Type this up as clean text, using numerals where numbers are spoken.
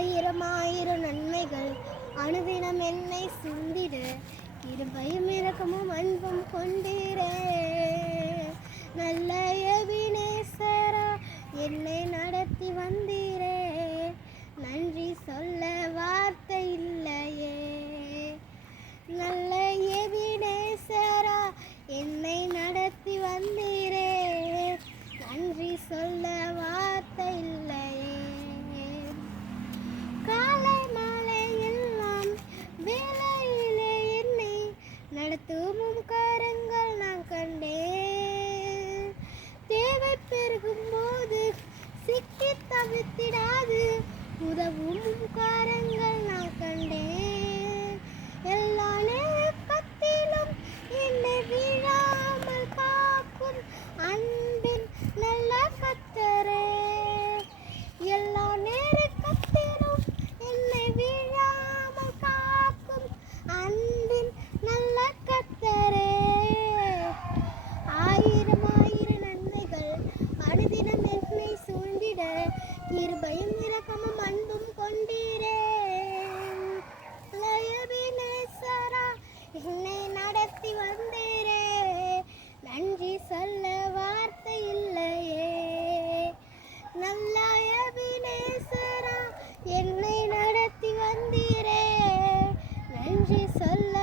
ஆயிரம் ஆயிரம் நன்மைகள் அனுதினம் என்னை சிந்திட கிருபையும் இரக்கமும் அன்பும் கொண்டீரே. நல்ல எபினேசரா என்னை நடத்தி வந்தீரே, நன்றி சொல்ல வார்த்தை இல்லையே. நல்ல எபினேசரா என்னை நடத்தி வந்தீரே, நன்றி சொல்ல வார்த்தை இல்லையே. காலை மாலை எல்லாம் வேலையிலே என்னை நடத்தும் கரங்கள் நான் கண்டேன். தேவை பெருகும் போது சிக்கி தவித்திடாது உதவும் கரங்கள் நான் கண்டேன். எல்லா நேரத்திலும் என்னை வீழாமல் காக்கும் அன்பின் நல்ல கர்த்தரே. எல்லா நேரத்திலும் என்னை வீழாமல் காக்கும் அன்பின் நல்ல கர்த்தரே. ஆயிரம் ஆயிரம் நன்மைகள் அனுதினம் என்னை சூழ்ந்திட கிருபையும் இரக்கமும் அன்பும் கொண்டீரே. எபினேசரா என்னை நடத்தி வந்தீரே, நன்றி சொல்ல வார்த்தை இல்லையே. நல்ல எபினேசரா என்னை நடத்தி வந்தீரே, நன்றி சொல்ல